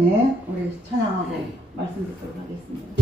네, 우리 찬양하고 말씀 듣도록 하겠습니다.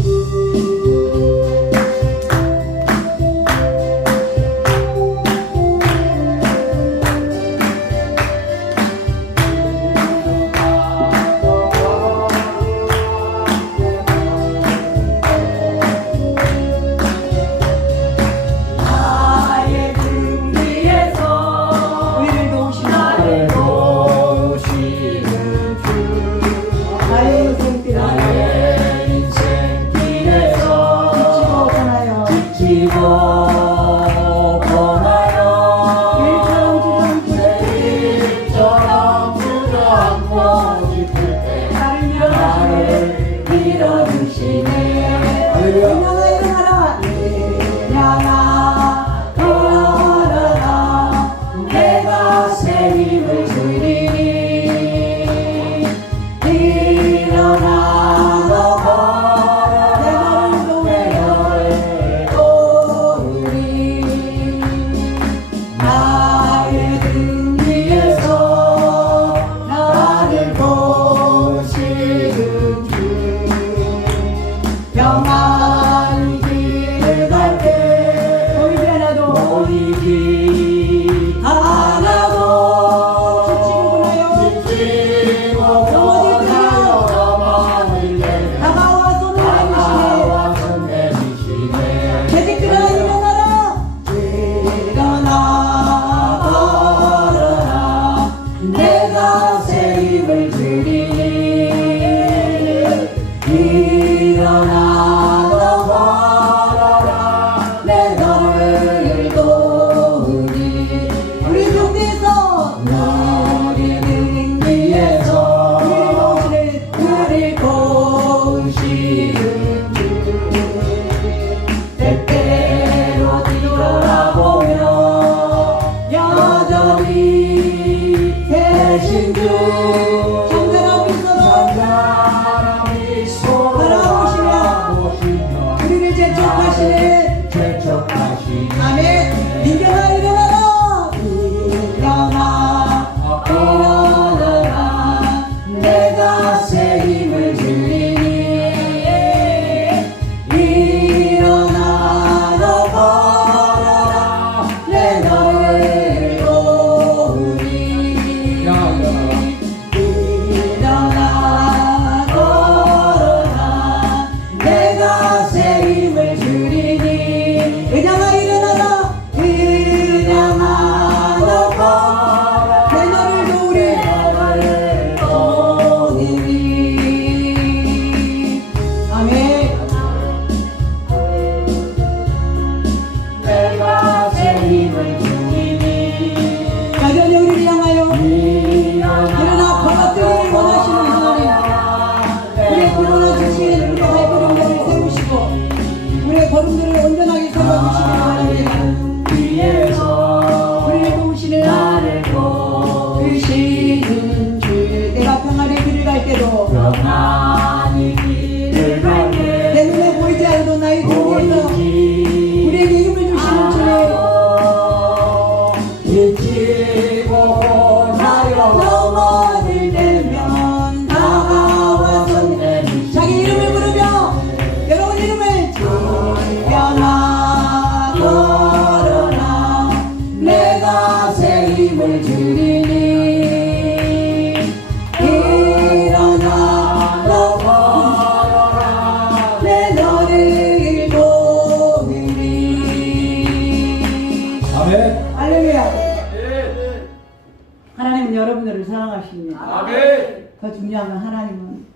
여러분들을 사랑하십니다. 아멘. 더 중요한 건 하나님은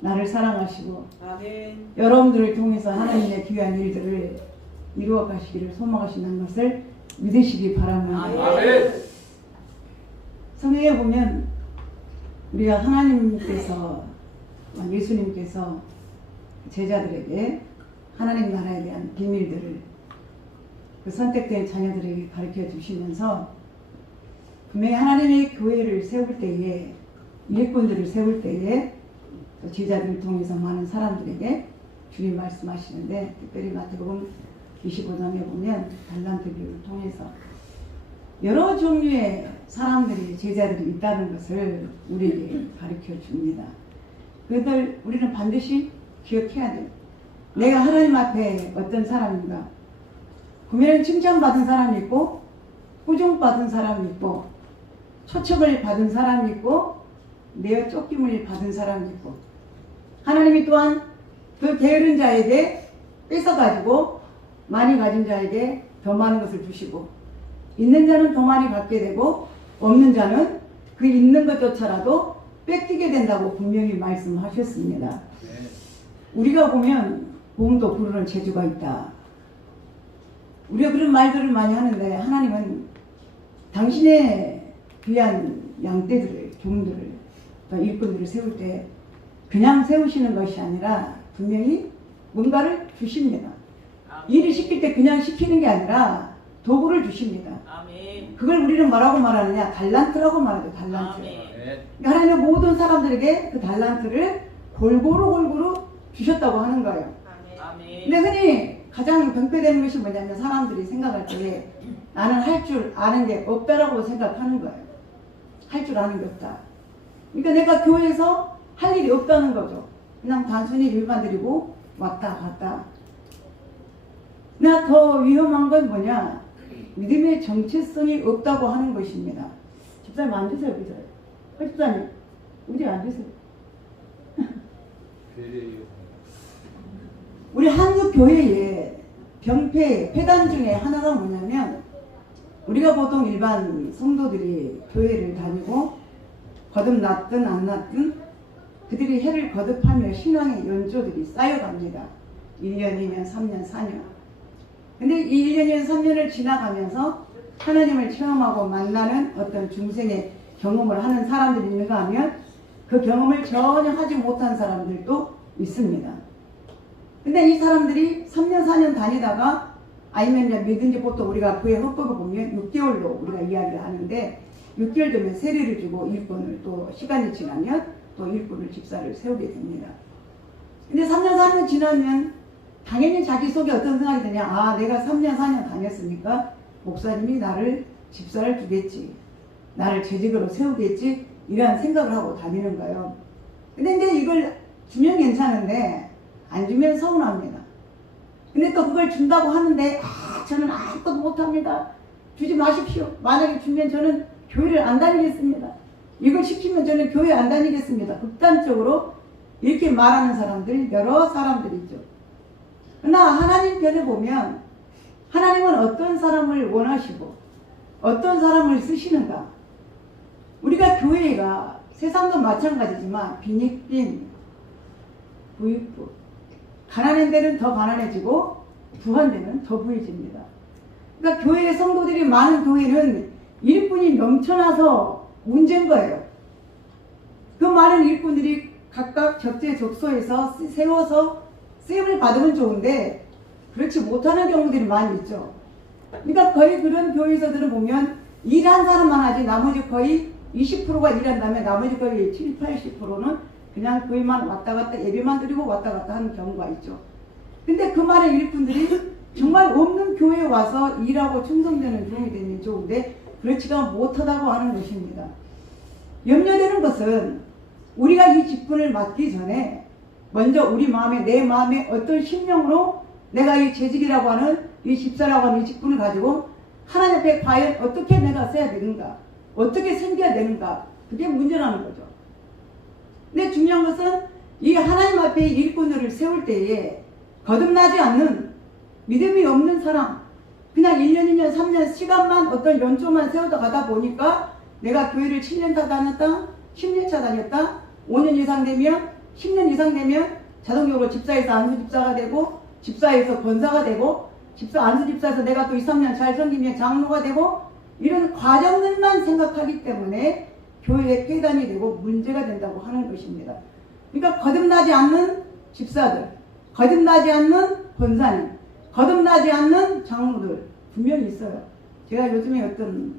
나를 사랑하시고 아멘. 여러분들을 통해서 하나님의 귀한 일들을 이루어 가시기를 소망하시는 것을 믿으시기 바랍니다. 아멘. 성경에 보면 우리가 하나님께서 예수님께서 제자들에게 하나님 나라에 대한 비밀들을 그 선택된 자녀들에게 가르쳐 주시면서 분명히 하나님의 교회를 세울 때에 일꾼들을 세울 때에 또 제자들을 통해서 많은 사람들에게 주님 말씀하시는데 특별히 마태복음 25장에 보면 달란트 비유를 통해서 여러 종류의 사람들이 제자들이 있다는 것을 우리에게 가르쳐 줍니다. 그들 우리는 반드시 기억해야 돼요. 내가 하나님 앞에 어떤 사람인가. 보면 칭찬받은 사람이 있고 호정받은 사람이 있고 초청을 받은 사람이 있고 내어 쫓김을 받은 사람이 있고 하나님이 또한 그 게으른 자에게 뺏어가지고 많이 가진 자에게 더 많은 것을 주시고 있는 자는 더 많이 갖게 되고 없는 자는 그 있는 것조차라도 뺏기게 된다고 분명히 말씀하셨습니다. 우리가 보면 보험도 부르는 재주가 있다. 우리가 그런 말들을 많이 하는데 하나님은 당신의 귀한 양떼들을, 종들을, 일꾼들을 세울 때 그냥 세우시는 것이 아니라 분명히 뭔가를 주십니다. 일을 시킬 때 그냥 시키는 게 아니라 도구를 주십니다. 아멘. 그걸 우리는 뭐라고 말하느냐? 달란트라고 말하죠. 달란트. 아멘. 그러니까 하나님은 모든 사람들에게 그 달란트를 골고루 주셨다고 하는 거예요. 아멘. 근데 흔히 가장 병폐되는 것이 뭐냐면 사람들이 생각할 때 나는 할 줄 아는 게 없다라고 생각하는 거예요. 할 줄 아는 게 없다. 그러니까 내가 교회에서 할 일이 없다는 거죠. 그냥 단순히 일만 드리고 왔다 갔다. 나 더 위험한 건 뭐냐? 믿음의 정체성이 없다고 하는 것입니다. 집사님 앉으세요, 그죠? 집사님, 우리 앉으세요. 우리 한국 교회의 병폐, 폐단 중에 하나가 뭐냐면 우리가 보통 일반 성도들이 교회를 다니고 거듭났든 안 났든 그들이 해를 거듭하며 신앙의 연조들이 쌓여갑니다. 1년이면 3년, 4년. 근데 이 1년이면 3년을 지나가면서 하나님을 체험하고 만나는 어떤 중생의 경험을 하는 사람들이 있는가 하면 그 경험을 전혀 하지 못한 사람들도 있습니다. 근데 이 사람들이 3년, 4년 다니다가 아니면 믿은지 보통 우리가 교회 헌법을 보면 6개월로 우리가 이야기를 하는데 6개월 되면 세례를 주고 일꾼을 또 시간이 지나면 또 일꾼을 집사를 세우게 됩니다. 근데 3년, 4년 지나면 당연히 자기 속에 어떤 생각이 드냐. 아, 내가 3년, 4년 다녔으니까 목사님이 나를 집사를 주겠지. 나를 재직으로 세우겠지. 이런 생각을 하고 다니는 거예요. 근데 이제 이걸 주면 괜찮은데 안 주면 서운합니다. 근데 또 그걸 준다고 하는데 저는 아무것도 못합니다. 주지 마십시오. 만약에 주면 저는 교회를 안 다니겠습니다. 이걸 시키면 저는 교회 안 다니겠습니다. 극단적으로 이렇게 말하는 사람들 여러 사람들이 있죠. 그러나 하나님 편에 보면 하나님은 어떤 사람을 원하시고 어떤 사람을 쓰시는가. 우리가 교회가 세상도 마찬가지지만 빈익빈 부익부 가난한 데는 더 가난해지고 부한 데는 더 부해집니다. 그러니까 교회의 성도들이 많은 교회는 일꾼이 넘쳐나서 문제인 거예요. 그 많은 일꾼들이 각각 적재적소에서 세워서 쓰임을 받으면 좋은데 그렇지 못하는 경우들이 많이 있죠. 그러니까 거의 그런 교회에서들은 보면 일한 사람만 하지 나머지 거의 20%가 일한다면 나머지 거의 70, 80%는 그냥 교회만 왔다 갔다 예배만 드리고 왔다 갔다 하는 경우가 있죠. 근데 그 많은 일꾼들이 정말 없는 교회에 와서 일하고 충성되는 경우이 되면 좋은데 그렇지가 못하다고 하는 것입니다. 염려되는 것은 우리가 이 직분을 맡기 전에 먼저 우리 마음에 내 마음에 어떤 심령으로 내가 이 재직이라고 하는 이 집사라고 하는 이 직분을 가지고 하나님 앞에 과연 어떻게 내가 써야 되는가 어떻게 섬겨야 되는가 그게 문제라는 거죠. 근데 중요한 것은 이 하나님 앞에 일꾼들을 세울 때에 거듭나지 않는 믿음이 없는 사람 그냥 1년, 2년, 3년 시간만 어떤 연초만 세워서 가다 보니까 내가 교회를 7년 다 다녔다 10년 차 다녔다 5년 이상 되면 10년 이상 되면 자동적으로 집사에서 안수 집사가 되고 집사에서 권사가 되고 집사 안수 집사에서 내가 또 2, 3년 잘 섬기면 장로가 되고 이런 과정들만 생각하기 때문에 교회의 폐단이 되고 문제가 된다고 하는 것입니다. 그러니까 거듭나지 않는 집사들, 거듭나지 않는 권사님, 거듭나지 않는 장로들 분명히 있어요. 제가 요즘에 어떤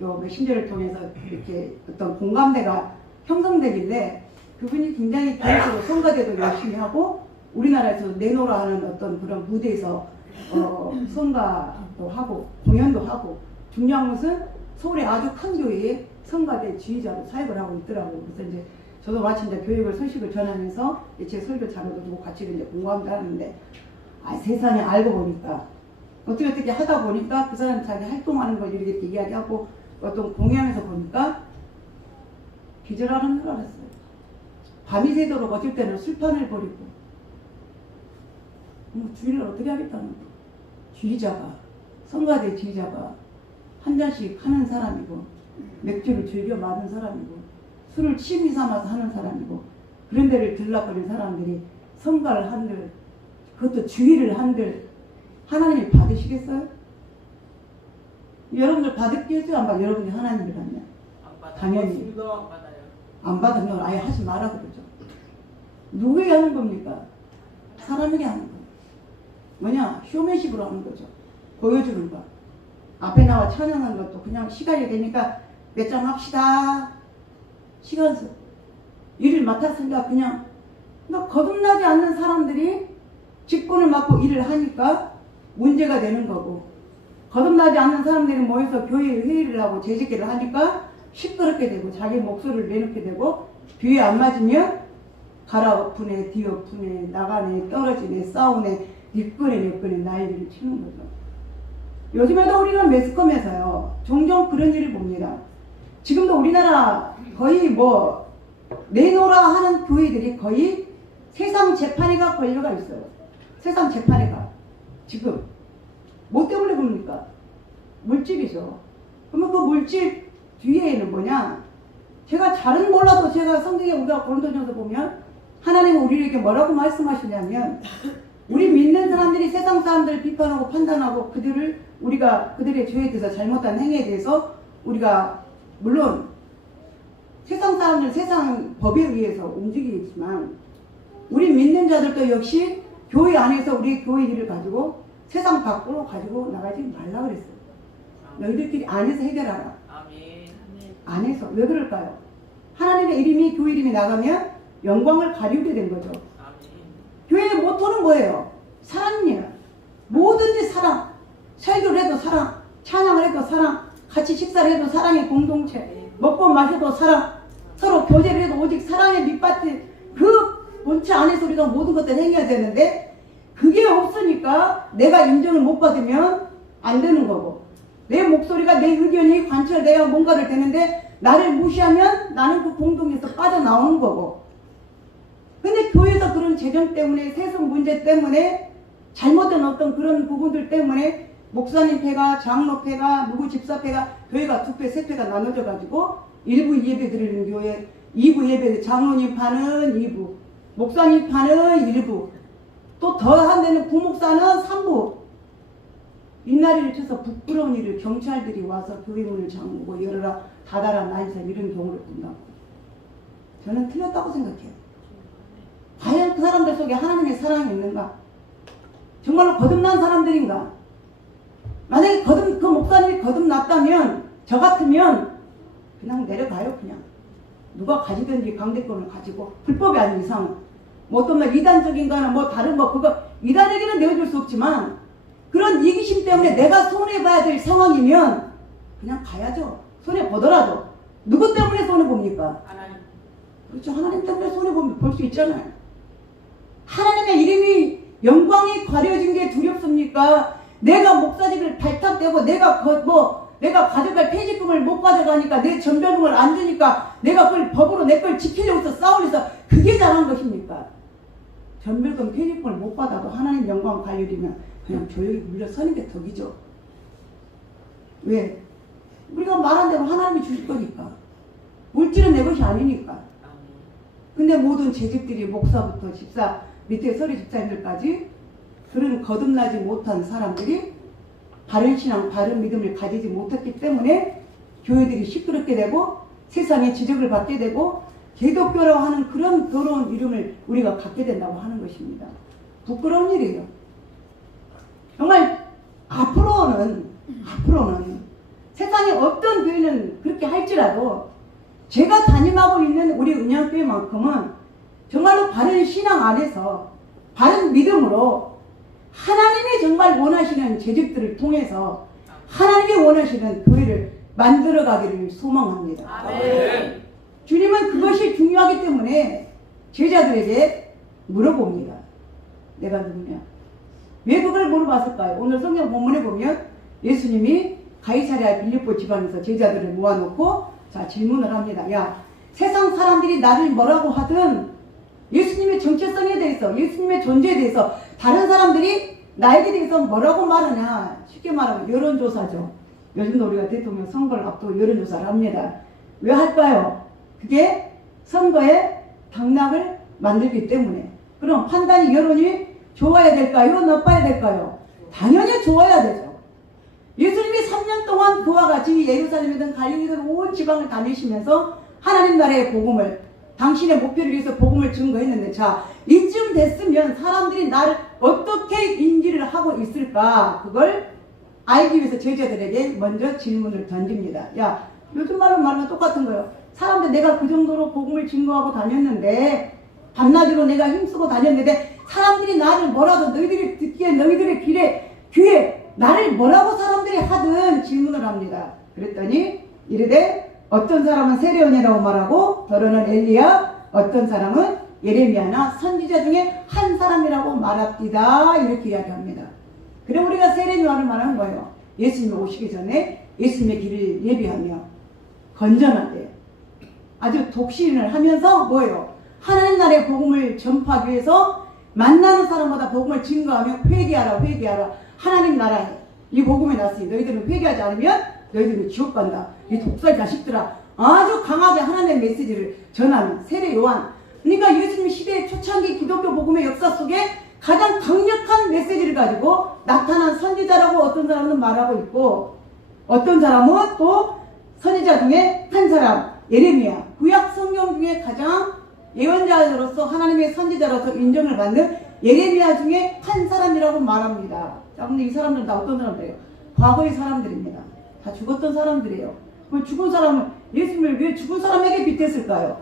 요 메신저를 통해서 이렇게 어떤 공감대가 형성되길래 그분이 굉장히 교회적으로 성가대도 열심히 하고 우리나라에서 내노라 하는 어떤 그런 무대에서 성가도 하고 공연도 하고 중요한 것은 서울의 아주 큰 교회에 성가대 지휘자로 사역을 하고 있더라고요. 그래서 이제 저도 마침 이제 교육을 소식을 전하면서 제 설교 자료도 두고 같이 이제 공부하기도 하는데, 세상에 알고 보니까 어떻게 하다 보니까 그 사람 자기 활동하는 걸 이렇게 이야기하고 어떤 공유하면서 보니까 기절하는 줄 알았어요. 밤이 새도록 어쩔 때는 술판을 버리고, 주의를 어떻게 하겠다는 거. 주의자가, 성가대 주의자가 한 잔씩 하는 사람이고, 맥주를 즐겨 마는 사람이고, 술을 취미 삼아서 하는 사람이고, 그런 데를 들락거리는 사람들이 성가를 한들, 그것도 주의를 한들 하나님이 받으시겠어요? 여러분들 받을게요? 안 받아요? 여러분이 하나님이라면 당연히 안 받으면 아예 하지 마라 그러죠. 누구에게 하는 겁니까? 사람에게 하는 거예요. 뭐냐? 쇼맨십으로 하는 거죠. 보여주는 거. 앞에 나와 찬양하는 것도 그냥 시간이 되니까 몇 장 합시다. 시간서. 일을 맡았으니까 그냥, 그러니까 거듭나지 않는 사람들이 직분을 맡고 일을 하니까 문제가 되는 거고, 거듭나지 않는 사람들이 모여서 교회 회의를 하고 재직기를 하니까 시끄럽게 되고 자기 목소리를 내놓게 되고, 뒤에 안 맞으면 갈아엎으네, 뒤엎으네, 나가네, 떨어지네, 싸우네, 일거네 난리를 치는 거죠. 요즘에도 우리가 매스컴에서요 종종 그런 일을 봅니다. 지금도 우리나라 거의 내놓으라 하는 교회들이 거의 세상 재판에가 걸려가 있어요. 세상 재판에가 지금 뭐 때문에 그럽니까? 물질이죠. 그러면 그 물질 뒤에는 뭐냐? 제가 잘은 몰라도 제가 성경에 우리가 고린도전서 보면 하나님은 우리에게 뭐라고 말씀하시냐면, 우리 믿는 사람들이 세상 사람들을 비판하고 판단하고 우리가 그들의 죄에 대해서 잘못한 행위에 대해서 우리가 물론 세상 사람들 세상 법에 의해서 움직이지만, 우리 믿는 자들도 역시 교회 안에서 우리 교회 일을 가지고 세상 밖으로 가지고 나가지 말라 그랬어요. 너희들끼리 안에서 해결하라. 안에서. 왜 그럴까요? 하나님의 이름이, 교회 이름이 나가면 영광을 가리우게 된 거죠. 교회의 모토는 뭐예요? 사랑이에요. 뭐든지 사랑. 설교를 해도 사랑, 찬양을 해도 사랑, 같이 식사를 해도 사랑의 공동체, 먹고 마셔도 사랑, 서로 교제를 해도 오직 사랑의 밑바탕, 그 본체 안에서 우리가 모든 것들을 행해야 되는데, 그게 없으니까 내가 인정을 못 받으면 안 되는 거고, 내 목소리가, 내 의견이 관철돼야 뭔가를 되는데 나를 무시하면 나는 그 공동에서 빠져나오는 거고. 근데 교회에서 그런 재정 때문에, 세속 문제 때문에, 잘못된 어떤 그런 부분들 때문에 목사님 패가, 장로 패가, 누구 집사 패가, 교회가 2패, 3패가 나눠져 가지고 1부 예배 드리는 교회, 2부 예배, 장로님 파는 2부, 목사님 파는 1부, 또 더한 데는 부목사는 3부. 윗나리를 쳐서 부끄러운 일을 경찰들이 와서 교회 문을 잠그고 열어라, 닫아라, 나이사 이런 경우를 본다고. 저는 틀렸다고 생각해요. 과연 그 사람들 속에 하나님의 사랑이 있는가? 정말로 거듭난 사람들인가? 만약에 그 목사님이 거듭났다면, 저 같으면 그냥 내려가요. 그냥 누가 가지든지 강대권을 가지고, 불법이 아닌 이상 어떤 말 이단적인 거나 다른 그거 이단에게는 내어줄 수 없지만, 그런 이기심 때문에 내가 손해봐야 될 상황이면 그냥 가야죠. 손해보더라도. 누구 때문에 손해봅니까? 하나님. 그렇죠. 하나님 때문에 손해보면 볼 수 있잖아요. 하나님의 이름이, 영광이 가려진 게 두렵습니까? 내가 목사직을 발탁되고 내가 가져갈 퇴직금을 못 가져가니까, 내 전별금을 안 주니까 내가 그걸 법으로 내 걸 지키려고 싸우면서 그게 잘한 것입니까? 전별금 퇴직금을 못 받아도 하나님 영광 가려지면 그냥 조용히 물러서는 게 덕이죠. 왜? 우리가 말한 대로 하나님이 주실 거니까. 물질은 내 것이 아니니까. 근데 모든 재직들이, 목사부터 집사, 밑에 서리 집사님들까지 그런 거듭나지 못한 사람들이 바른 신앙, 바른 믿음을 가지지 못했기 때문에 교회들이 시끄럽게 되고 세상에 지적을 받게 되고 기독교라고 하는 그런 더러운 이름을 우리가 갖게 된다고 하는 것입니다. 부끄러운 일이에요. 정말 앞으로는 세상에 어떤 교회는 그렇게 할지라도 제가 담임하고 있는 우리 은양교회만큼은 정말로 바른 신앙 안에서 바른 믿음으로 하나님이 정말 원하시는 재직들을 통해서 하나님이 원하시는 교회를 만들어가기를 소망합니다. 아멘. 주님은 그것이 중요하기 때문에 제자들에게 물어봅니다. 내가 누구냐? 왜 그걸 물어봤을까요? 오늘 성경 본문에 보면 예수님이 가이사랴 빌립보 지방에서 제자들을 모아놓고 자 질문을 합니다. 야, 세상 사람들이 나를 뭐라고 하든 예수님의 정체성에 대해서, 예수님의 존재에 대해서 다른 사람들이 나에게 대해서 뭐라고 말하냐? 쉽게 말하면 여론조사죠. 요즘도 우리가 대통령 선거를 앞두고 여론조사를 합니다. 왜 할까요? 그게 선거에 당락을 만들기 때문에. 그럼 판단이 여론이 좋아야 될까요? 나빠야 될까요? 당연히 좋아야 되죠. 예수님이 3년 동안 그와 같이 예루살렘이든 갈릴리든 온 지방을 다니시면서 하나님 나라의 복음을, 당신의 목표를 위해서 복음을 증거했는데, 자, 이쯤 됐으면 사람들이 나를 어떻게 인지를 하고 있을까? 그걸 알기 위해서 제자들에게 먼저 질문을 던집니다. 야, 요즘 말로 말하면 똑같은 거예요. 사람들 내가 그 정도로 복음을 증거하고 다녔는데, 밤낮으로 내가 힘쓰고 다녔는데, 사람들이 나를 뭐라도 너희들이 듣기에 너희들의 귀에 나를 뭐라고 사람들이 하든 질문을 합니다. 그랬더니 이르되 어떤 사람은 세례요한이라고 말하고 더러는 엘리야, 어떤 사람은 예레미야나 선지자 중에 한 사람이라고 말합디다. 이렇게 이야기합니다. 그럼 우리가 세례요한을 말하는 거예요. 예수님이 오시기 전에 예수님의 길을 예비하며 건전하게 아주 독신을 하면서 뭐예요? 하나님 나라의 복음을 전파하기 위해서 만나는 사람마다 복음을 증거하며 회개하라. 하나님 나라에 이 복음이 났으니 너희들은 회개하지 않으면 너희들은 지옥 간다. 이 독살 자식들아. 아주 강하게 하나님의 메시지를 전하는 세례 요한. 그러니까 예수님 시대의 초창기 기독교 복음의 역사 속에 가장 강력한 메시지를 가지고 나타난 선지자라고 어떤 사람은 말하고 있고, 어떤 사람은 또 선지자 중에 한 사람, 예레미야, 구약 성경 중에 가장 예언자로서 하나님의 선지자로서 인정을 받는 예레미야 중에 한 사람이라고 말합니다. 자, 근데 이 사람들은 다 어떤 사람들이에요? 과거의 사람들입니다. 다 죽었던 사람들이에요. 그럼 죽은 사람은 예수님을 왜 죽은 사람에게 빗댔을까요?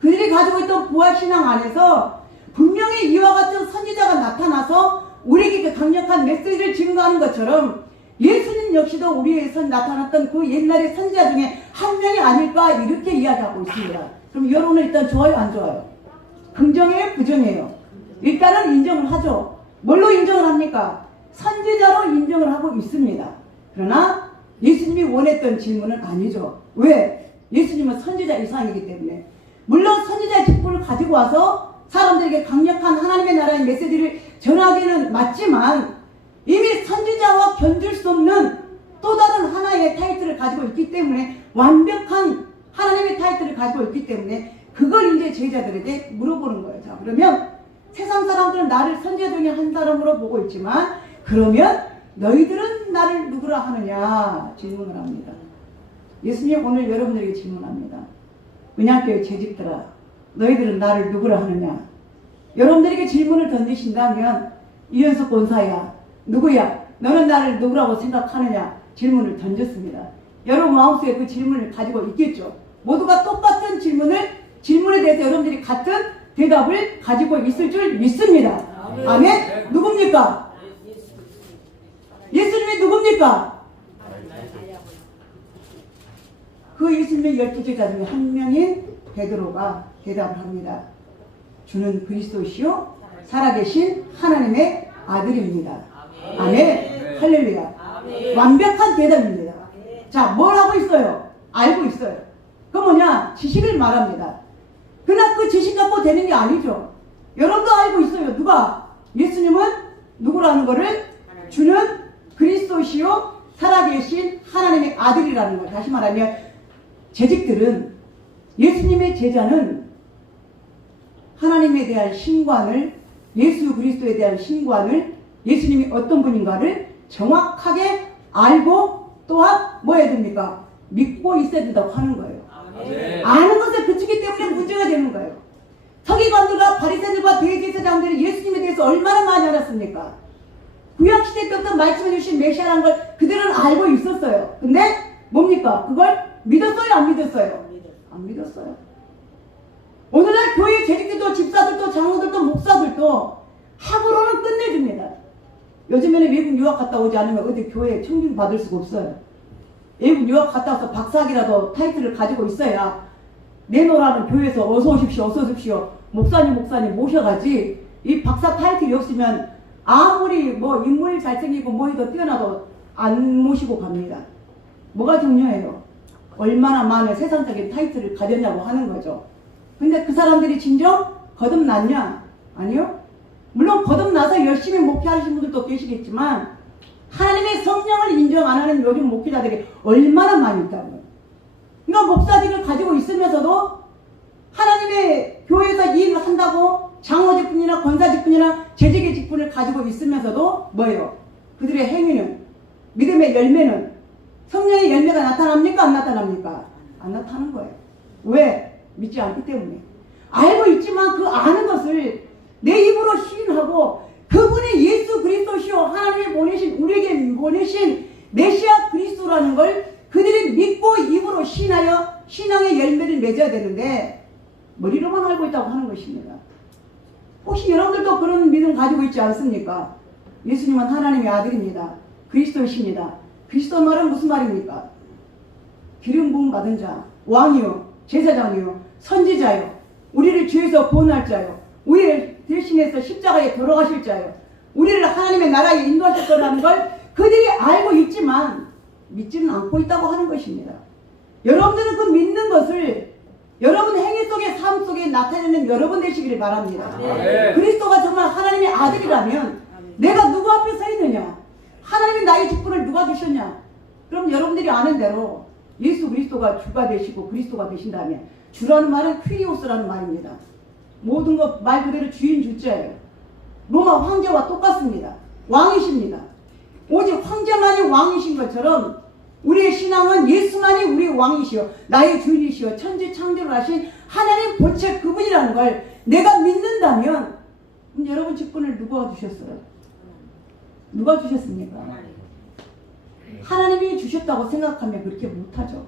그들이 가지고 있던 부활신앙 안에서 분명히 이와 같은 선지자가 나타나서 우리에게 그 강력한 메시지를 증거하는 것처럼 예수님 역시도 우리에서 나타났던 그 옛날의 선지자 중에 한 명이 아닐까 이렇게 이야기하고 있습니다. 그럼 여론은 일단 좋아요, 안 좋아요? 긍정이에요, 부정이에요? 일단은 인정을 하죠. 뭘로 인정을 합니까? 선지자로 인정을 하고 있습니다. 그러나 예수님이 원했던 질문은 아니죠. 왜? 예수님은 선지자 이상이기 때문에. 물론 선지자의 직분을 가지고 와서 사람들에게 강력한 하나님의 나라의 메시지를 전하기는 맞지만 이미 선지자와 견줄 수 없는 또 다른 하나의 타이틀을 가지고 있기 때문에, 완벽한 하나님의 타이틀을 가지고 있기 때문에 그걸 이제 제자들에게 물어보는 거예요. 자, 그러면 세상 사람들은 나를 선지자 중에 한 사람으로 보고 있지만 그러면 너희들은 나를 누구라 하느냐 질문을 합니다. 예수님 오늘 여러분들에게 질문합니다. 은양교회 재직들아, 너희들은 나를 누구라 하느냐? 여러분들에게 질문을 던지신다면 이현석 권사야, 누구야? 너는 나를 누구라고 생각하느냐? 질문을 던졌습니다. 여러분 마음속에 그 질문을 가지고 있겠죠. 모두가 똑같은 질문에 대해서 여러분들이 같은 대답을 가지고 있을 줄 믿습니다. 아멘? 누굽니까? 예수님이 누굽니까? 그 예수님의 12제자 중에 한 명인 베드로가 대답을 합니다. 주는 그리스도시요 살아계신 하나님의 아들입니다. 아멘. 할렐루야. 완벽한 대답입니다. 자, 뭘 하고 있어요? 알고 있어요. 그 뭐냐? 지식을 말합니다. 그러나 그 지식 갖고 되는 게 아니죠. 여러분도 알고 있어요. 누가? 예수님은 누구라는 거를? 주는 그리스도시요 살아계신 하나님의 아들이라는 걸. 다시 말하면 재직들은, 예수님의 제자는 하나님에 대한 신관을, 예수 그리스도에 대한 신관을, 예수님이 어떤 분인가를 정확하게 알고 또한 뭐 해야 됩니까? 믿고 있어야 된다고 하는 거예요. 아는 것에 그치기 때문에 문제가 되는 거예요. 서기관들과 바리새인들과 대제사장들이 예수님에 대해서 얼마나 많이 알았습니까? 구약시대 때부터 말씀해 주신 메시아라는 걸 그들은 알고 있었어요. 근데 뭡니까? 그걸 믿었어요? 안 믿었어요? 안 믿었어요. 오늘날 교회 재직들도 집사들도 장로들도 목사들도 학으로는 끝내줍니다. 요즘에는 외국 유학 갔다 오지 않으면 어디 교회에 청중 받을 수가 없어요. 외국 유학 갔다 와서 박사학위라도 타이틀을 가지고 있어야 내놓으라는 교회에서 어서 오십시오, 어서 오십시오. 목사님 모셔가지. 이 박사 타이틀이 없으면 아무리 뭐 인물이 잘생기고 뭐이 더 뛰어나도 안 모시고 갑니다. 뭐가 중요해요? 얼마나 많은 세상적인 타이틀을 가졌냐고 하는 거죠. 근데 그 사람들이 진정 거듭났냐? 아니요. 물론 거듭나서 열심히 목회하시는 분들도 계시겠지만 하나님의 성령을 인정 안 하는 요즘 목회자들이 얼마나 많이 있다고요. 그러니까 목사직을 가지고 있으면서도 하나님의 교회에서 일을 한다고 장로직분이나 권사직분이나 재직의 직분을 가지고 있으면서도 뭐예요? 그들의 행위는, 믿음의 열매는, 성령의 열매가 나타납니까? 안 나타납니까? 안 나타나는 거예요. 왜? 믿지 않기 때문에. 알고 있지만 그 아는 것을 내 입으로 시인하고 그분이 예수 그리스도시요 하나님이 보내신, 우리에게 보내신 메시아 그리스도라는 걸 그들이 믿고 입으로 시인하여 신앙의 열매를 맺어야 되는데 머리로만 알고 있다고 하는 것입니다. 혹시 여러분들도 그런 믿음 가지고 있지 않습니까? 예수님은 하나님의 아들입니다. 그리스도이십니다. 그리스도 말은 무슨 말입니까? 기름 부음 받은 자, 왕이요, 제사장이요, 선지자요, 우리를 죄에서 구원할 자요, 우리를 대신해서 십자가에 돌아가실 자요, 우리를 하나님의 나라에 인도하실 거라는 걸 그들이 알고 있지만 믿지는 않고 있다고 하는 것입니다. 여러분들은 그 믿는 것을 여러분 행위 속에, 삶 속에 나타내는 여러분 되시기를 바랍니다. 네. 그리스도가 정말 하나님의 아들이라면 내가 누구 앞에 서 있느냐? 하나님이 나의 직분을 누가 주셨냐? 그럼 여러분들이 아는 대로 예수 그리스도가 주가 되시고 그리스도가 되신다면, 주라는 말은 퀴리오스라는 말입니다. 모든 것 말 그대로 주인 주자예요. 로마 황제와 똑같습니다. 왕이십니다. 오직 황제만이 왕이신 것처럼 우리의 신앙은 예수만이 우리의 왕이시오, 나의 주인이시오, 천지 창조를 하신 하나님 본체 그분이라는 걸 내가 믿는다면, 그럼 여러분 직분을 누가 주셨어요? 누가 주셨습니까? 하나님이 주셨다고 생각하면 그렇게 못하죠.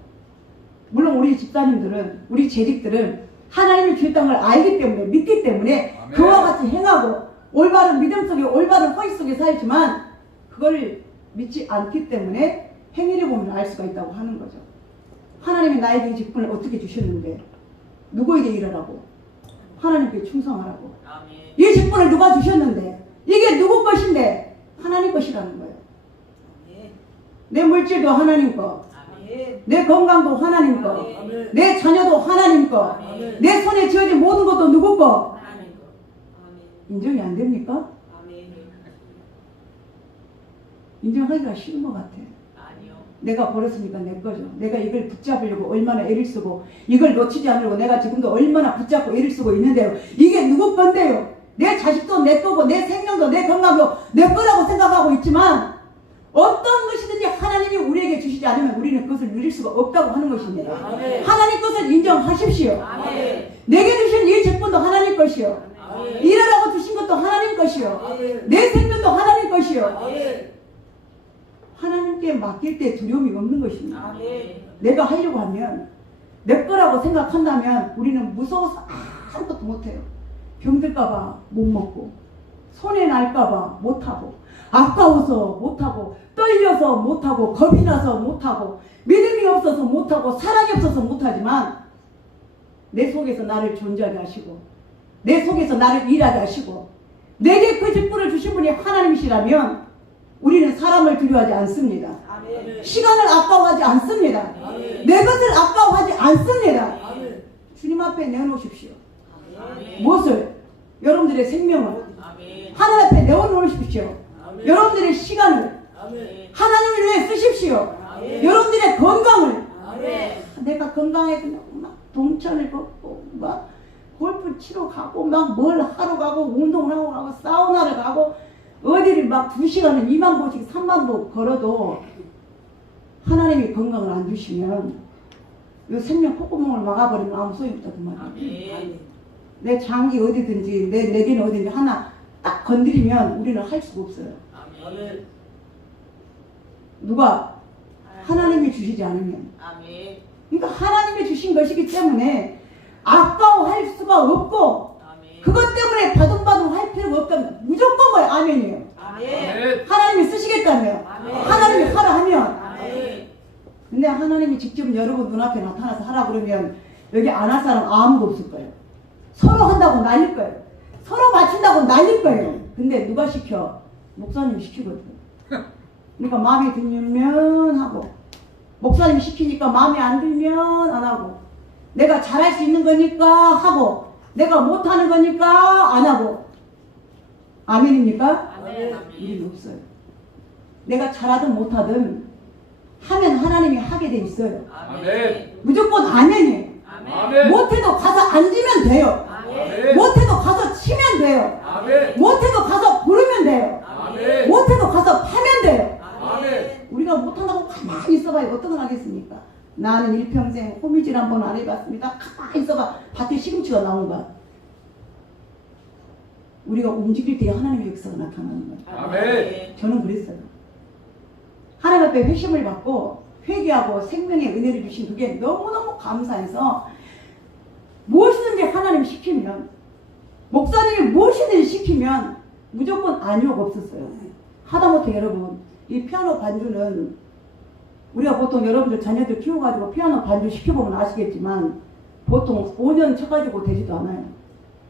물론 우리 집사님들은, 우리 재직들은 하나님이 주셨다는 걸 알기 때문에, 믿기 때문에 아멘. 그와 같이 행하고 올바른 믿음 속에, 올바른 허위 속에 살지만 그걸 믿지 않기 때문에 행위를 보면 알 수가 있다고 하는 거죠. 하나님이 나에게 이 직분을 어떻게 주셨는데 누구에게 일하라고? 하나님께 충성하라고. 이 직분을 누가 주셨는데 이게 누구 것인데 하나님 것이라는 거예요. 내 물질도 하나님 거, 내 건강도 하나님 거, 내 자녀도 하나님 거, 내 손에 쥐어진 모든 것도 누구 거? 인정이 안 됩니까? 인정하기가 싫은 것 같아. 내가 벌었으니까 내 거죠. 내가 이걸 붙잡으려고 얼마나 애를 쓰고 이걸 놓치지 않으려고 내가 지금도 얼마나 붙잡고 애를 쓰고 있는데요. 이게 누구 건데요? 내 자식도 내 거고 내 생명도 내 건강도 내 거라고 생각하고 있지만 어떤 것이든지 하나님이 우리에게 주시지 않으면 우리는 그것을 누릴 수가 없다고 하는 것입니다. 하나님 것을 인정하십시오. 내게 주신 이 직분도 하나님 것이요, 일하라고 주신 것도 하나님 것이요, 내 생명도 하나님 것이요. 하나님께 맡길 때 두려움이 없는 것입니다. 내가 하려고 하면, 내 거라고 생각한다면 우리는 무서워서 아무것도 못해요. 병들까봐 못 먹고, 손해 날까봐 못하고, 아까워서 못하고, 떨려서 못하고, 겁이 나서 못하고, 믿음이 없어서 못하고, 사랑이 없어서 못하지만 내 속에서 나를 존재하게 하시고 내 속에서 나를 일하게 하시고 내게 그 직분을 주신 분이 하나님이시라면 우리는 사람을 두려워하지 않습니다. 시간을 아까워하지 않습니다. 내 것을 아까워하지 않습니다. 주님 앞에 내어놓으십시오. 무엇을? 여러분들의 생명을 하나님 앞에 내어놓으십시오. 여러분들의 시간을 하나님을 위해 쓰십시오. 여러분들의 건강을, 내가 건강해서 막 동천을 걷고 막 골프 치러 가고 막 뭘 하러 가고 운동을 하고 가고 사우나를 가고 어디를 막 2시간을 2만 보씩 3만 보 걸어도 하나님이 건강을 안 주시면 이 생명 콧구멍을 막아버리면 아무 소용없다 그 말이에요. 내 장기 어디든지 내 내기는 어디든지 하나 딱 건드리면 우리는 할 수가 없어요. 누가? 하나님이 주시지 않으면. 그러니까 하나님이 주신 것이기 때문에 아까워할 수가 없고 그것 때문에 바둥바둥 할 필요가 없다면 무조건 뭐예요? 아멘이에요. 하나님이 쓰시겠다며. 하나님이 하라 하면. 근데 하나님이 직접 여러분 눈앞에 나타나서 하라 그러면 여기 안 할 사람 아무도 없을 거예요. 서로 한다고 날릴 거예요. 서로 바친다고 날릴 거예요. 근데 누가 시켜? 목사님이 시키거든. 그러니까 마음에 들면 하고, 목사님이 시키니까 마음에 안 들면 안 하고, 내가 잘할 수 있는 거니까 하고, 내가 못하는 거니까 안 하고. 아멘입니까? 아멘. 일은 없어요. 내가 잘하든 못하든 하면 하나님이 하게 돼 있어요. 아멘. 무조건 아멘이에요. 아멘. 못해도 가서 앉으면 돼요. 아멘. 못해도 가서 치면 돼요. 아멘. 못해도 가서 부르면 돼요. 아멘. 못해도 가서 파면 돼요. 아멘. 우리가 못한다고 가만히 있어봐요. 어떤 걸 하겠습니까? 나는 일평생 호미질 한 번 안 해봤습니다. 가만히 있어봐. 밭에 시금치가 나온 거야. 우리가 움직일 때 하나님의 역사가 나타나는 거예요. 아멘. 저는 그랬어요. 하나님 앞에 회심을 받고 회개하고 생명의 은혜를 주신 그게 너무너무 감사해서 무엇이든지 하나님 시키면, 목사님이 무엇이든지 시키면 무조건 아니오가 없었어요. 하다못해 여러분, 이 피아노 반주는 우리가 보통 여러분들 자녀들 키워가지고 피아노 반주 시켜보면 아시겠지만 보통 5년 쳐가지고 되지도 않아요.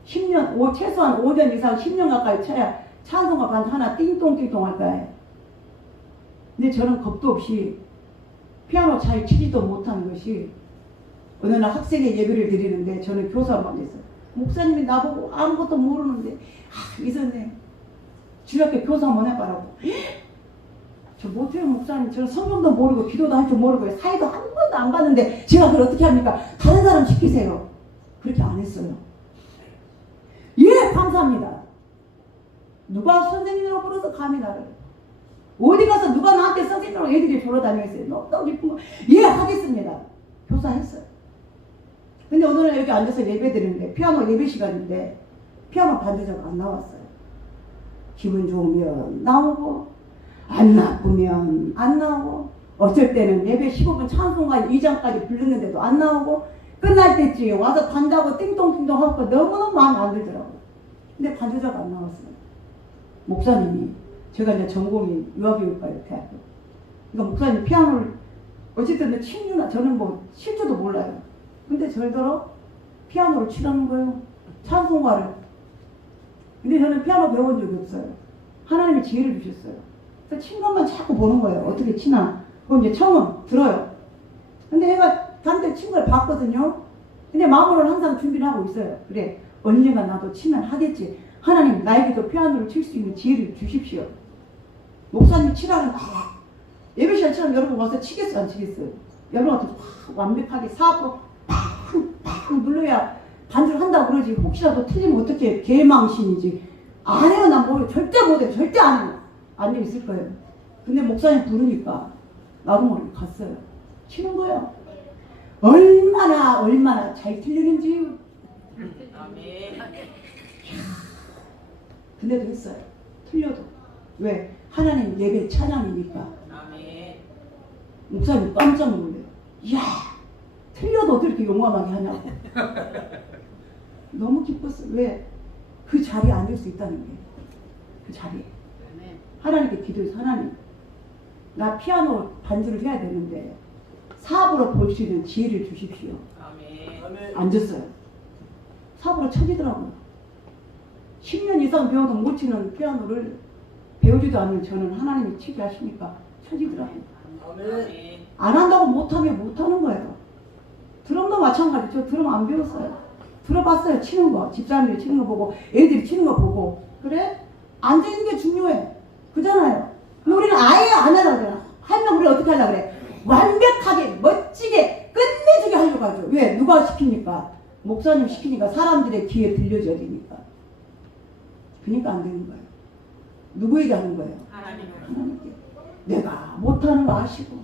10년, 최소한 5년 이상 10년 가까이 쳐야 찬송가 반주 하나 띵동띵동 할 거예요. 근데 저는 겁도 없이 피아노 잘 치지도 못하는 것이, 어느 날 학생의 예배를 드리는데 저는 교사만 했어요. 목사님이 나보고 아무것도 모르는데, 이선생 주일학교 교사 한번 해봐라고. 저 못해요 목사님. 저는 성경도 모르고 기도도 할 줄 모르고 사회도 한 번도 안 봤는데 제가 그걸 어떻게 합니까? 다른 사람 시키세요. 그렇게 안 했어요. 예, 감사합니다. 누가 선생님이라고 불러서 감히 나를, 어디 가서 누가 나한테 선생님이라고 애들이 졸아다니겠어요. 너무 기쁜 거. 예, 하겠습니다. 교사했어요. 근데 오늘은 여기 앉아서 예배 드리는데 피아노 예배 시간인데 피아노 반주자가 안 나왔어요. 기분 좋으면 나오고 안 나쁘면 안 나오고, 어쩔 때는 예배 15분 찬송가 2장까지 부르는데도 안 나오고, 끝날 때쯤 와서 단다고 띵동띵동 하고 너무너무 마음에 안 들더라고요. 근데 반주자가 안 나왔어요. 목사님이, 제가 이제 전공이 유아교육과예요, 대학교. 그러니까 목사님 피아노를 어쨌든 치느나, 저는 뭐 칠 줄도 몰라요. 근데 저더러 피아노를 치라는 거예요. 찬송가를. 근데 저는 피아노 배운 적이 없어요. 하나님이 지혜를 주셨어요. 그래서 친 것만 자꾸 보는 거예요. 어떻게 치나. 그건 이제 처음 들어요. 근데 얘가 단테 친 걸 봤거든요. 근데 마음으로는 항상 준비를 하고 있어요. 그래, 언젠가 나도 치면 하겠지. 하나님 나에게도 피아노를 칠 수 있는 지혜를 주십시오. 목사님 치라는 예배 시간처럼 여러분 와서 치겠어요, 안 치겠어요? 여러분한테 완벽하게 4% 팍 눌러야 반주를 한다고 그러지. 혹시라도 틀리면 어떻게 개망신이지. 안 해요. 난 뭐 절대 못해요. 절대 안 해요. 앉아 있을 거예요. 근데 목사님 부르니까 나도 모르게 갔어요. 치는 거예요. 얼마나 잘 틀리는지. 아멘. 근데도 했어요. 틀려도. 왜? 하나님 예배 찬양이니까. 아멘. 목사님 깜짝 놀래요. 이야, 틀려도 어떻게 이렇게 용감하게 하냐고. 너무 기뻤어요. 왜? 그 자리에 앉을 수 있다는 게. 그 자리에. 하나님께 기도해서, 하나님, 나 피아노 반주를 해야 되는데 사업으로 볼 수 있는 지혜를 주십시오. 아멘. 앉았어요. 사업으로 쳐지더라고요. 10년 이상 배워도 못 치는 피아노를 배우지도 않는 저는 하나님이 치게 하시니까 쳐지더라고요. 아멘. 안 한다고 못하면 못하는 거예요. 드럼도 마찬가지. 저 드럼 안 배웠어요. 들어봤어요. 치는 거. 집사람들이 치는 거 보고, 애들이 치는 거 보고. 그래? 앉아있는 게 중요해. 그잖아요. 근데 우리는 아예 안 하려고 그래. 하면 우리 어떻게 하려고 그래? 완벽하게, 멋지게, 끝내주게 하려고 하죠. 왜? 누가 시키니까? 목사님 시키니까 사람들의 귀에 들려줘야 되니까. 그러니까 안 되는 거예요. 누구에게 하는 거예요? 하나님께. 내가 못하는 거 아시고,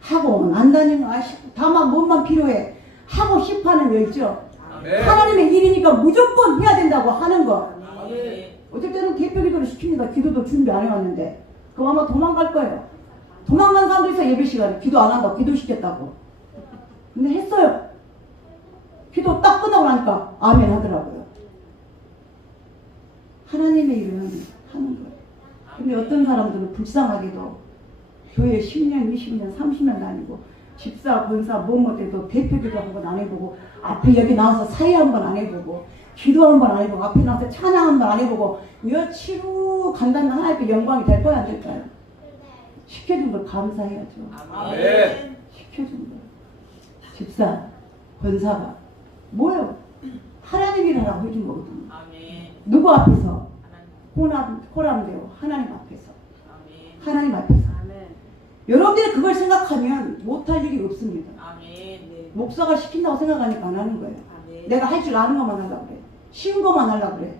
하고 난다는 거 아시고, 다만 뭐만 필요해? 하고 싶어하는 열정. 아멘. 하나님의 일이니까 무조건 해야 된다고 하는 거. 아멘. 어쩔 때는 대표 기도를 시킵니다. 기도도 준비 안 해왔는데. 그럼 아마 도망갈 거예요. 도망간 사람도 있어. 예배 시간에 기도 안 한다고, 기도시켰다고. 근데 했어요. 기도 딱 끝나고 나니까 아멘 하더라고요. 하나님의 일은 하는 거예요. 근데 어떤 사람들은 불쌍하게도 교회 10년, 20년, 30년 다니고 집사, 권사, 뭐뭐 때도 대표기도 한번 안 해보고 앞에 여기 나와서 사회 한번 안 해보고 기도 한번 안 해보고 앞에 나와서 찬양 한번 안 해보고 며칠후 간다는 하나님께 영광이 될 거야 안 될까요? 시켜준 걸 감사해야죠. 아멘. 시켜준 거. 집사, 권사가 뭐요? 하나님 일 하라고 해준 거거든요. 아멘. 누구 앞에서? 하나님. 호람되고 하나님 앞에서. 아멘. 하나님 앞에서. 아멘. 여러분들이 그걸 생각하면 못할 일이 없습니다. 아멘. 목사가 시킨다고 생각하니까 안 하는 거예요. 아멘. 내가 할 줄 아는 것만 하려고 그래. 쉬운 것만 하려고 그래.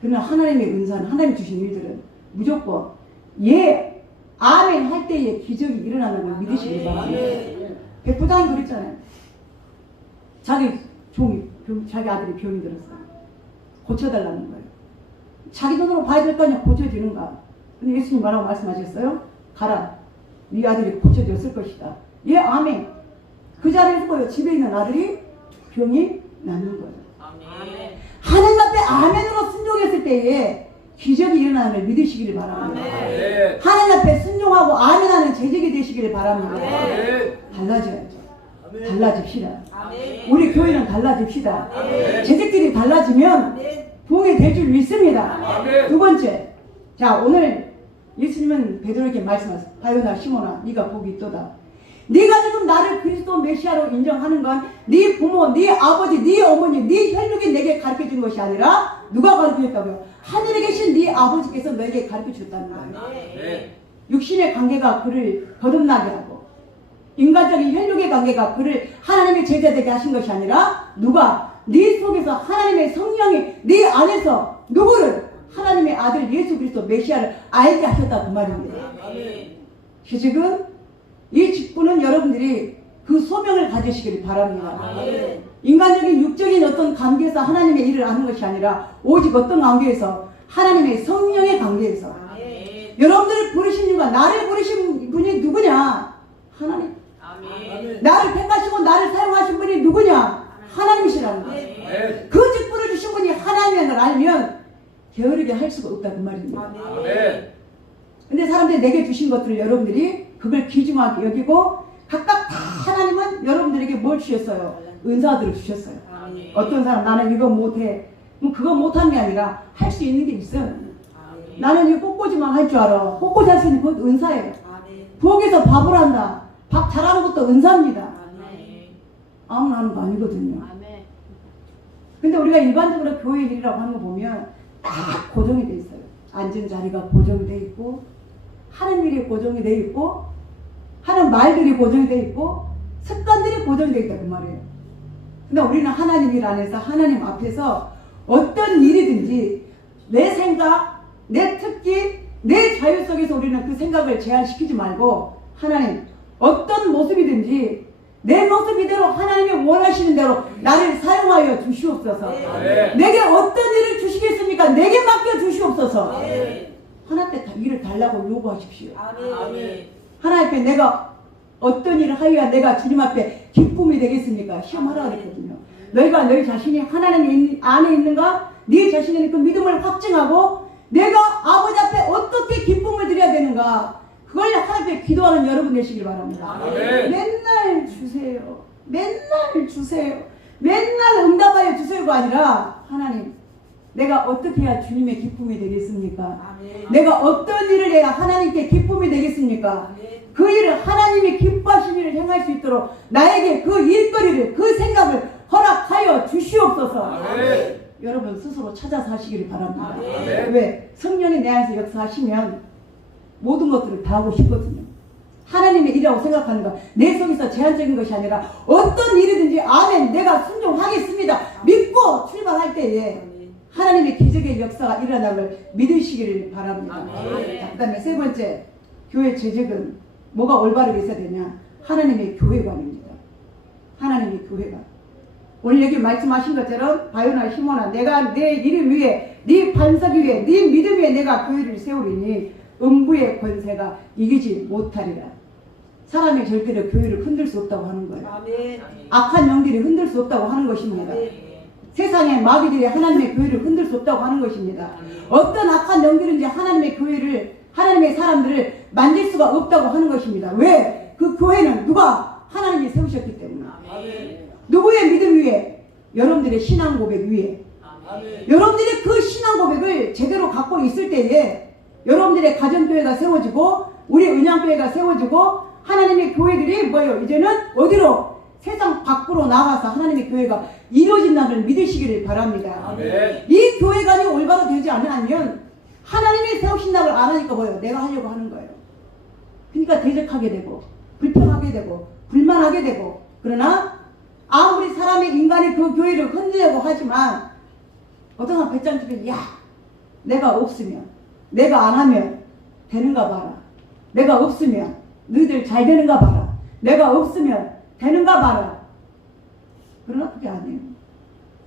그러나 하나님의 은사는 하나님 주신 일들은 무조건 예, 아멘 할 때에 기적이 일어나는 걸 믿으시기 바랍니다. 백부장이 그랬잖아요. 자기 자기 아들이 병이 들었어요. 고쳐달라는 거예요. 자기 돈으로 봐야 될 거 아니야. 고쳐지는가. 근데 예수님 뭐라고 말씀하셨어요? 가라. 네 아들이 고쳐졌을 것이다. 예, 아멘. 그 자리에서 뭐예요? 집에 있는 아들이 병이 낫는 거예요. 아멘. 하나님 앞에 아멘으로 순종했을 때에 기적이 일어나는 걸 믿으시기를 바랍니다. 아멘. 하나님 앞에 순종하고 아멘하는 제적이 되시기를 바랍니다. 아멘. 달라져야죠. 달라집시다. 아멘. 우리 교회는 달라집시다. 아멘. 제적들이 달라지면 부흥이 될 줄 믿습니다. 아멘. 두 번째, 자 오늘 예수님은 베드로에게 말씀하셨어요. 바요나 시몬아 네가 복이 있도다. 네가 지금 나를 그리스도 메시아로 인정하는 건 네 부모, 네 아버지, 네 어머니, 네 혈육이 내게 가르쳐준 것이 아니라 누가 가르쳐줬다고요? 하늘에 계신 네 아버지께서 너에게 가르쳐줬다는 거예요. 아멘. 육신의 관계가 그를 거듭나게 하고 인간적인 혈육의 관계가 그를 하나님의 제자되게 하신 것이 아니라 누가 네 속에서 하나님의 성령이 네 안에서 누구를 하나님의 아들 예수 그리스도 메시아를 알게 하셨다 그 말입니다. 아멘. 지금 이 직분은 여러분들이 그 소명을 가지시길 바랍니다. 아멘. 인간적인 육적인 어떤 관계에서 하나님의 일을 하는 것이 아니라 오직 어떤 관계에서 하나님의 성령의 관계에서 아멘. 여러분들을 부르신 이유가 나를 부르신 분이 누구냐? 하나님. 아멘. 나를 택하시고 나를 사용하신 분이 누구냐? 하나님이시라는 거예요. 아멘. 그 직분을 주신 분이 하나님인 걸 알면 게으르게 할 수가 없다 그 말입니다. 아멘. 근데 사람들이 내게 주신 것들을 여러분들이 그걸 귀중하게 여기고 각각 다 하나님은 여러분들에게 뭘 주셨어요? 은사들을 주셨어요. 아멘. 어떤 사람 나는 이거 못해. 뭐 그거 못한 게 아니라 할 수 있는 게 있어요. 아멘. 나는 이 꽃꽂이만 할 줄 알아. 꽃꽂이 할 수 있는 건 은사예요. 아멘. 부엌에서 밥을 한다. 밥 잘하는 것도 은사입니다. 아멘. 아무나 하는 거 아니거든요. 아멘. 근데 우리가 일반적으로 교회 일이라고 하는 거 보면 딱 고정이 돼 있어요. 앉은 자리가 고정이 돼 있고 하는 일이 고정이 돼 있고 하는 말들이 고정이 돼 있고 습관들이 고정이 돼 있다 그 말이에요. 근데 우리는 하나님 일 안에서 하나님 앞에서 어떤 일이든지 내 생각, 내 특기, 내 자유 속에서 우리는 그 생각을 제한시키지 말고 하나님 어떤 모습이든지 내 모습 이대로 하나님이 원하시는 대로 나를 사용하여 주시옵소서. 네. 내게 어떤 일을 주시겠습니까? 내게 맡겨 주시옵소서. 네. 하나님께 다 일을 달라고 요구하십시오. 아멘. 하나님 앞에 내가 어떤 일을 하여야 내가 주님 앞에 기쁨이 되겠습니까? 시험하라 그랬거든요. 너희가 너희 자신이 하나님 안에 있는가? 네 자신의 그 믿음을 확증하고 내가 아버지 앞에 어떻게 기쁨을 드려야 되는가? 그걸 하나님 앞에 기도하는 여러분 되시길 바랍니다. 아멘. 맨날 주세요. 맨날 주세요. 맨날 응답하여 주세요가 아니라 하나님 내가 어떻게 해야 주님의 기쁨이 되겠습니까? 아멘. 내가 어떤 일을 해야 하나님께 기쁨이 되겠습니까? 아멘. 그 일을 하나님이 기뻐하시는 일을 행할 수 있도록 나에게 그 일거리를 그 생각을 허락하여 주시옵소서. 아멘. 여러분 스스로 찾아서 하시기를 바랍니다. 아멘. 왜? 성령이 내 안에서 역사하시면 모든 것들을 다 하고 싶거든요. 하나님의 일이라고 생각하는 거 내 속에서 제한적인 것이 아니라 어떤 일이든지 아멘 내가 순종하겠습니다. 믿고 출발할 때에 하나님의 기적의 역사가 일어나걸 믿으시기를 바랍니다. 아멘. 자, 그 다음에 세 번째 교회 재직은 뭐가 올바르게 있어야 되냐? 하나님의 교회관입니다. 하나님의 교회관. 오늘 여기 말씀하신 것처럼 바요나 시몬아 내가 내 이름 위에 네 반석 위에 네 믿음 위에 내가 교회를 세우리니 음부의 권세가 이기지 못하리라. 사람이 절대로 교회를 흔들 수 없다고 하는 거예요. 아멘. 악한 영들이 흔들 수 없다고 하는 것입니다. 세상의 마귀들이 하나님의 교회를 흔들 수 없다고 하는 것입니다. 어떤 악한 영들인지 하나님의 교회를 하나님의 사람들을 만질 수가 없다고 하는 것입니다. 왜? 그 교회는 누가? 하나님이 세우셨기 때문에. 아멘. 누구의 믿음 위에? 여러분들의 신앙 고백 위에. 아멘. 여러분들이 그 신앙 고백을 제대로 갖고 있을 때에 여러분들의 가정교회가 세워지고 우리 은양교회가 세워지고 하나님의 교회들이 뭐예요? 이제는 어디로? 세상 밖으로 나가서 하나님의 교회가 이루어진다는 믿으시기를 바랍니다. 아멘. 이 교회관이 올바로 되지 않으면 하나님이 세우신다고 안 하니까 뭐예요? 내가 하려고 하는 거예요. 그러니까 대적하게 되고 불평하게 되고 불만하게 되고 그러나 아무리 사람의 인간이 그 교회를 흔들려고 하지만 어떤 사람 배짱 집에 야 내가 없으면 내가 안 하면 되는가 봐라. 내가 없으면 너희들 잘 되는가 봐라. 내가 없으면 되는가 봐라. 그러나 그게 아니에요.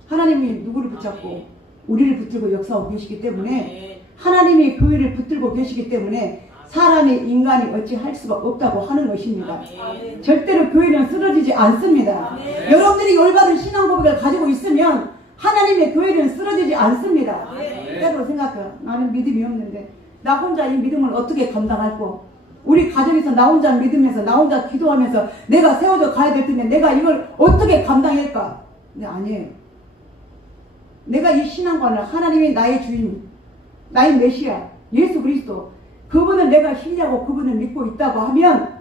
하나님이 누구를 붙잡고 우리를 붙들고 역사하고 계시기 때문에 하나님이 교회를 붙들고 계시기 때문에 사람의 인간이 어찌 할 수가 없다고 하는 것입니다. 아멘. 절대로 교회는 쓰러지지 않습니다. 아멘. 여러분들이 올바른 신앙 고백을 가지고 있으면 하나님의 교회는 쓰러지지 않습니다. 아멘. 때로 생각해요. 나는 믿음이 없는데 나 혼자 이 믿음을 어떻게 감당할고 우리 가정에서 나 혼자 믿으면서 나 혼자 기도하면서 내가 세워져 가야 될 텐데 내가 이걸 어떻게 감당할까? 근데 아니에요. 내가 이 신앙관을 하나님이 나의 주인, 나의 메시아, 예수 그리스도 그분을 내가 신뢰하고 그분을 믿고 있다고 하면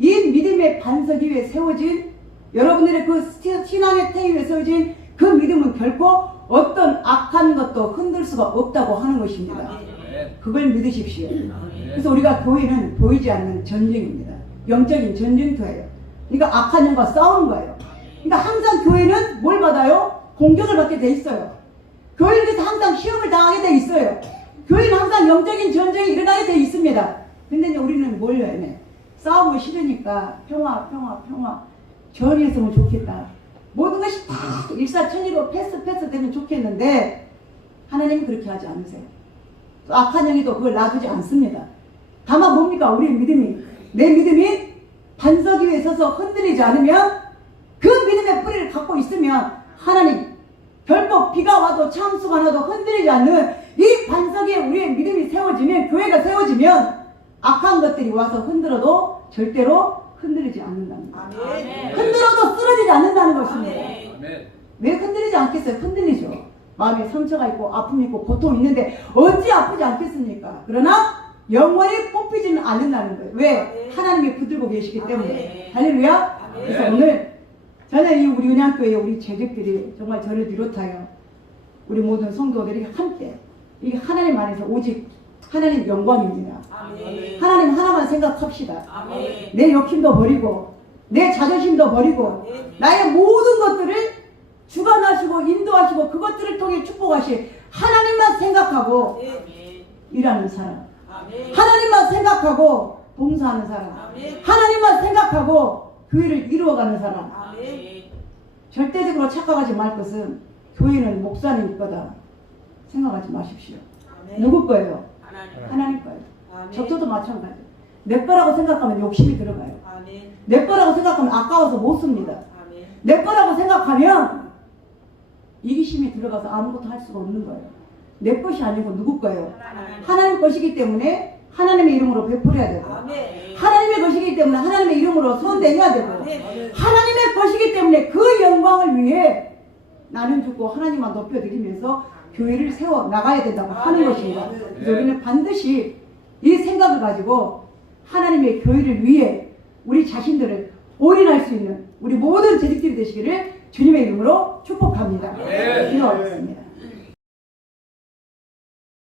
이 믿음의 반석 위에 세워진 여러분들의 그 신앙의 태 위에 세워진 그 믿음은 결코 어떤 악한 것도 흔들 수가 없다고 하는 것입니다. 아멘. 그걸 믿으십시오. 아멘. 그래서 우리가 교회는 보이지 않는 전쟁입니다. 영적인 전쟁터예요. 그러니까 악한 영과 싸우는 거예요. 그러니까 항상 교회는 뭘 받아요? 공격을 받게 돼 있어요. 교회는 항상 시험을 당하게 돼 있어요. 교회는 항상 영적인 전쟁이 일어나게 돼 있습니다. 근데 이제 우리는 뭘 해야 돼? 싸우기 싫으니까 평화 전이했으면 좋겠다. 모든 것이 다 일사천리로 패스 되면 좋겠는데 하나님은 그렇게 하지 않으세요. 또 악한 영이도 그걸 놔두지 않습니다. 다만 뭡니까? 우리의 믿음이 내 믿음이 반석 위에 서서 흔들리지 않으면 그 믿음의 뿌리를 갖고 있으면 하나님 결코 비가 와도 창수가 나도 흔들리지 않는 이 반석 위에 우리의 믿음이 세워지면 교회가 세워지면 악한 것들이 와서 흔들어도 절대로 흔들리지 않는답니다. 아멘. 흔들어도 쓰러지지 않는다는 것입니다. 아멘. 왜 흔들리지 않겠어요? 흔들리죠. 마음에 상처가 있고 아픔이 있고 고통이 있는데 어찌 아프지 않겠습니까? 그러나 영원히 뽑히지는 않는다는 거예요. 왜? 하나님이 붙들고 계시기 때문에. 할렐루야. 그래서 오늘 저는 이 우리 은양교회 우리 재직들이 정말 저를 비롯하여 우리 모든 성도들이 함께 이 하나님 안에서 오직 하나님 영광입니다. 아멘. 하나님 하나만 생각합시다. 아멘. 내 욕심도 버리고 내 자존심도 버리고 나의 모든 것들을 주관하시고 인도하시고 그것들을 통해 축복하시 하나님만 생각하고 아멘. 일하는 사람, 아멘. 하나님만 생각하고 봉사하는 사람, 아멘. 하나님만 생각하고 교회를 이루어가는 사람. 아멘. 절대적으로 착각하지 말 것은 교회는 목사님 거다 생각하지 마십시오. 아멘. 누구 거예요? 하나님. 하나님 거예요. 아멘. 적조도 마찬가지. 내 거라고 생각하면 욕심이 들어가요. 아멘. 내 거라고 생각하면 아까워서 못 씁니다. 아멘. 내 거라고 생각하면 이기심이 들어가서 아무것도 할 수가 없는 거예요. 내 것이 아니고 누구 거예요? 하나님. 하나님 것이기 때문에 하나님의 이름으로 베풀어야 되고 아멘. 하나님의 것이기 때문에 하나님의 이름으로 손대야 되고 아멘. 하나님의 것이기 때문에 그 영광을 위해 나는 죽고 하나님만 높여드리면서 교회를 세워 나가야 된다고 하는 아멘. 것입니다. 그래서 우리는 반드시 이 생각을 가지고 하나님의 교회를 위해 우리 자신들을 올인할 수 있는 우리 모든 재직들이 되시기를 주님의 이름으로 축복합니다. 아멘. 기도하겠습니다.